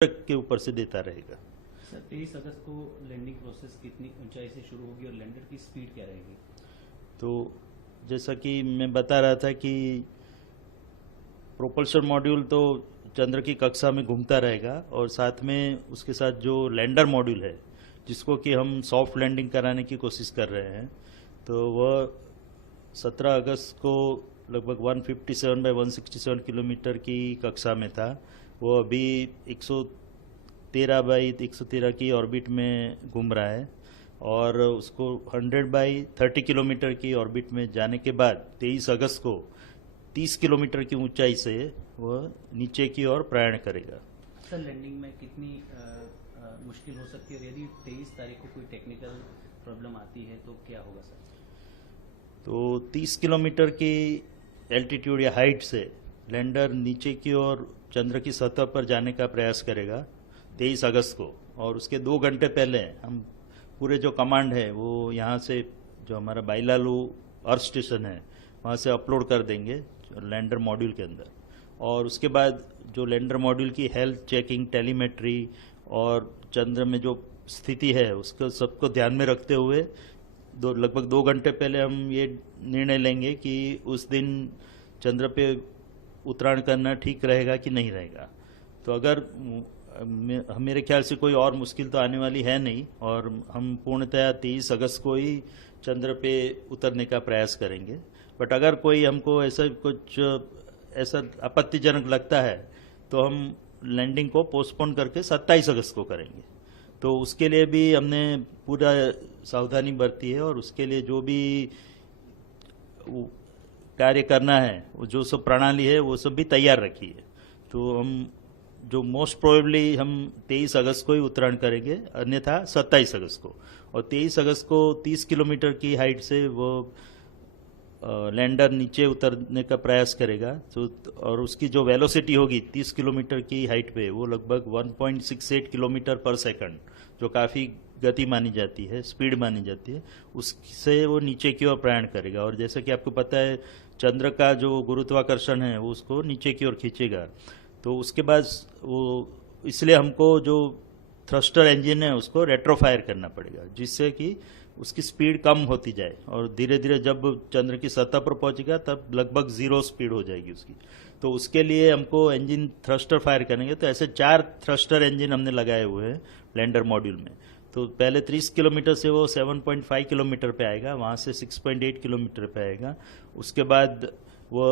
के ऊपर से देता रहेगा। सर 23 अगस्त को लैंडिंग प्रोसेस कितनी ऊंचाई से शुरू होगी और लैंडर की स्पीड क्या रहेगी? तो जैसा कि मैं बता रहा था कि प्रोपल्शन मॉड्यूल तो चंद्र की कक्षा में घूमता रहेगा और साथ में उसके साथ जो लैंडर मॉड्यूल है जिसको कि हम सॉफ्ट लैंडिंग कराने की कोशिश कर रहे हैं, तो वह 17 अगस्त को लगभग 157 बाई 167 किलोमीटर की कक्षा में था। वो अभी 113 बाई 113 की ऑर्बिट में घूम रहा है और उसको 100 बाई 30 किलोमीटर की ऑर्बिट में जाने के बाद 23 अगस्त को 30 किलोमीटर की ऊंचाई से वह नीचे की ओर प्रयाण करेगा। सर लैंडिंग में कितनी मुश्किल हो सकती है और यदि 23 तारीख को कोई टेक्निकल प्रॉब्लम आती है तो क्या होगा सर? तो 30 किलोमीटर की एल्टीट्यूड या हाइट से लैंडर नीचे की ओर चंद्र की सतह पर जाने का प्रयास करेगा 23 अगस्त को, और उसके 2 घंटे पहले हम पूरे जो कमांड है वो यहाँ से जो हमारा बाइलालू अर्थ स्टेशन है वहाँ से अपलोड कर देंगे लैंडर मॉड्यूल के अंदर। और उसके बाद जो लैंडर मॉड्यूल की हेल्थ चेकिंग, टेलीमेट्री और चंद्र में जो स्थिति है उसको सबको ध्यान में रखते हुए लगभग 2 घंटे पहले हम ये निर्णय लेंगे कि उस दिन चंद्र पे उत्तरायण करना ठीक रहेगा कि नहीं रहेगा। तो अगर मेरे ख्याल से कोई और मुश्किल तो आने वाली है नहीं और हम पूर्णतया 23 अगस्त को ही चंद्र पे उतरने का प्रयास करेंगे। बट अगर कोई हमको ऐसा आपत्तिजनक लगता है तो हम लैंडिंग को पोस्टपोन करके 27 अगस्त को करेंगे। तो उसके लिए भी हमने पूरा सावधानी बरती है और उसके लिए जो भी कार्य करना है, वो जो सब प्रणाली है वो सब भी तैयार रखी है। तो हम जो मोस्ट प्रोबेबली हम 23 अगस्त को ही उत्तरायण करेंगे, अन्यथा 27 अगस्त को। और 23 अगस्त को 30 किलोमीटर की हाइट से वो लैंडर नीचे उतरने का प्रयास करेगा। तो और उसकी जो वेलोसिटी होगी 30 किलोमीटर की हाइट पे वो लगभग 1.68 किलोमीटर पर सेकंड, जो काफ़ी गति मानी जाती है, स्पीड मानी जाती है, उससे वो नीचे की ओर प्रयाण करेगा। और जैसा कि आपको पता है चंद्र का जो गुरुत्वाकर्षण है वो उसको नीचे की ओर खींचेगा। तो उसके बाद वो इसलिए हमको जो थ्रस्टर इंजन है उसको रेट्रोफायर करना पड़ेगा जिससे कि उसकी स्पीड कम होती जाए और धीरे धीरे जब चंद्र की सतह पर पहुंचेगा तब लगभग 0 स्पीड हो जाएगी उसकी। तो उसके लिए हमको इंजन थ्रस्टर फायर करेंगे। तो ऐसे 4 थ्रस्टर इंजन हमने लगाए हुए हैं लैंडर मॉड्यूल में। तो पहले 30 किलोमीटर से वो 7.5 किलोमीटर पे आएगा, वहाँ से 6.8 किलोमीटर पे आएगा। उसके बाद वो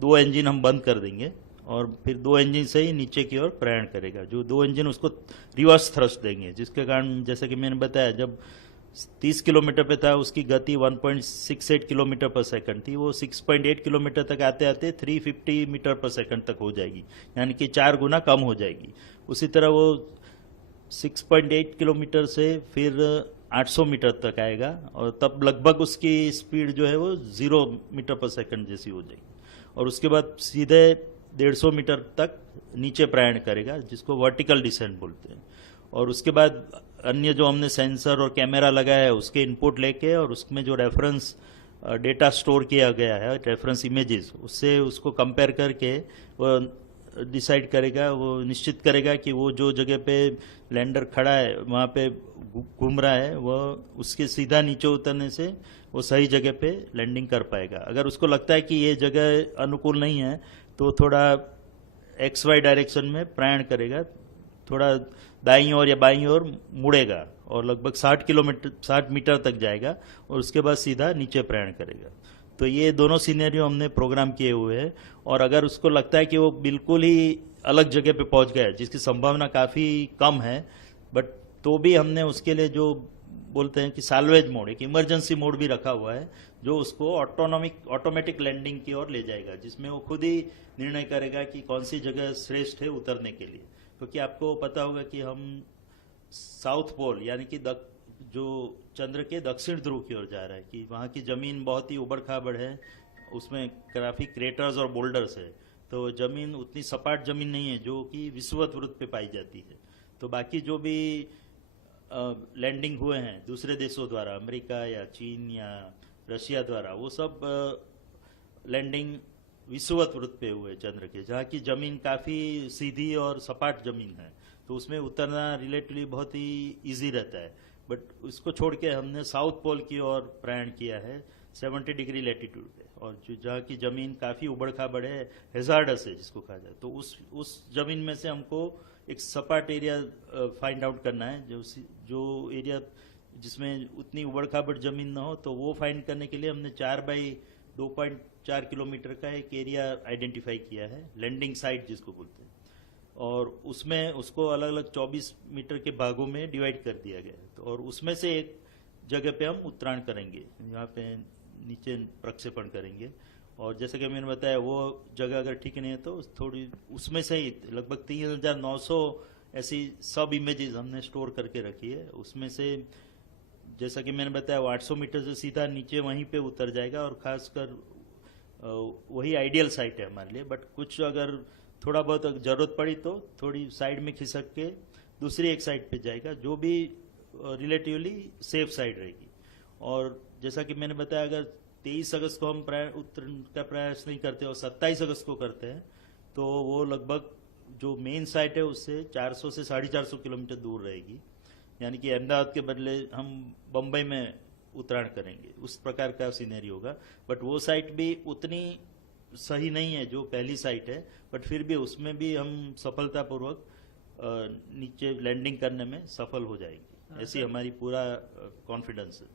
2 इंजन हम बंद कर देंगे और फिर 2 इंजन से ही नीचे की ओर प्रयाण करेगा। जो 2 इंजन उसको रिवर्स थ्रस्ट देंगे, जिसके कारण जैसे कि मैंने बताया जब 30 किलोमीटर पे था उसकी गति 1.68 किलोमीटर पर सेकंड थी, वो 6.8 किलोमीटर तक आते आते 350 मीटर पर सेकंड तक हो जाएगी, यानी कि 4 गुना कम हो जाएगी। उसी तरह वो 6.8 किलोमीटर से फिर 800 मीटर तक आएगा और तब लगभग उसकी स्पीड जो है वो 0 मीटर पर सेकंड जैसी हो जाएगी। और उसके बाद सीधे 150 मीटर तक नीचे प्रयाण करेगा, जिसको वर्टिकल डिसेंट बोलते हैं। और उसके बाद अन्य जो हमने सेंसर और कैमरा लगाया है उसके इनपुट लेके और उसमें जो रेफरेंस डेटा स्टोर किया गया है, रेफरेंस इमेजेस, उससे उसको कंपेयर करके वो डिसाइड करेगा, वो निश्चित करेगा कि वो जो जगह पे लैंडर खड़ा है वहाँ पे घूम रहा है वह उसके सीधा नीचे उतरने से वो सही जगह पे लैंडिंग कर पाएगा। अगर उसको लगता है कि ये जगह अनुकूल नहीं है तो थोड़ा XY डायरेक्शन में प्रयाण करेगा, थोड़ा दाईं ओर या बाईं ओर मुड़ेगा और लगभग 60 मीटर तक जाएगा और उसके बाद सीधा नीचे प्रयाण करेगा। तो ये दोनों सिनेरियो हमने प्रोग्राम किए हुए हैं। और अगर उसको लगता है कि वो बिल्कुल ही अलग जगह पे पहुंच गया जिसकी संभावना काफ़ी कम है, बट तो भी हमने उसके लिए जो बोलते हैं कि साल्वेज मोड, एक इमरजेंसी मोड भी रखा हुआ है जो उसको ऑटोमेटिक लैंडिंग की ओर ले जाएगा, जिसमें वो खुद ही निर्णय करेगा कि कौन सी जगह श्रेष्ठ है उतरने के लिए। क्योंकि आपको पता होगा कि हम साउथ पोल यानी कि जो चंद्र के दक्षिण ध्रुव की ओर जा रहा है, कि वहाँ की जमीन बहुत ही उबड़ खाबड़ है, उसमें काफी क्रेटर्स और बोल्डर्स है। तो जमीन उतनी सपाट जमीन नहीं है जो कि विषुवत वृत्त पे पाई जाती है। तो बाकी जो भी लैंडिंग हुए हैं दूसरे देशों द्वारा, अमेरिका या चीन या रशिया द्वारा, वो सब लैंडिंग विषुवत वृत्त पे हुए चंद्र के, जहाँ की जमीन काफी सीधी और सपाट जमीन है। तो उसमें उतरना रिलेटिवली बहुत ही इजी रहता है। बट उसको छोड़ के हमने साउथ पोल की ओर प्रयाण किया है 70 डिग्री लैटिट्यूड पे, और जो जहाँ की जमीन काफी उबड़ खाबड़ है, हेजार्डस है जिसको कहा जाए, तो उस जमीन में से हमको एक सपाट एरिया फाइंड आउट करना है, जो एरिया जिसमें उतनी उबड़ खाबड़ जमीन ना हो, तो वो फाइंड करने के लिए हमने 4 बाई 2.4 किलोमीटर का एक एरिया आइडेंटिफाई किया है, लैंडिंग साइट जिसको बोलते हैं, और उसमें उसको अलग अलग 24 मीटर के भागों में डिवाइड कर दिया गया है। तो और उसमें से एक जगह पे हम उत्तरायण करेंगे, यहाँ पे नीचे प्रक्षेपण करेंगे, और जैसे कि मैंने बताया वो जगह अगर ठीक नहीं है तो थोड़ी उसमें से ही लगभग 3900 ऐसी सब इमेजेस हमने स्टोर करके रखी है। उसमें से जैसा कि मैंने बताया 800 मीटर से सीधा नीचे वहीं पे उतर जाएगा, और खासकर वही आइडियल साइट है हमारे लिए। बट कुछ अगर थोड़ा बहुत जरूरत पड़ी तो थोड़ी साइड में खिसक के दूसरी एक साइड पे जाएगा, जो भी रिलेटिवली सेफ साइड रहेगी। और जैसा कि मैंने बताया, अगर 23 अगस्त को हम उत्तरायण का प्रयास नहीं करते और 27 अगस्त को करते हैं, तो वो लगभग जो मेन साइट है उससे 400 से 450 किलोमीटर दूर रहेगी, यानी कि अहमदाबाद के बदले हम बम्बई में उत्तरायण करेंगे, उस प्रकार का सीनरी होगा। बट वो साइट भी उतनी सही नहीं है जो पहली साइट है, बट फिर भी उसमें भी हम सफलतापूर्वक नीचे लैंडिंग करने में सफल हो जाएंगे, ऐसी हमारी पूरा कॉन्फिडेंस है।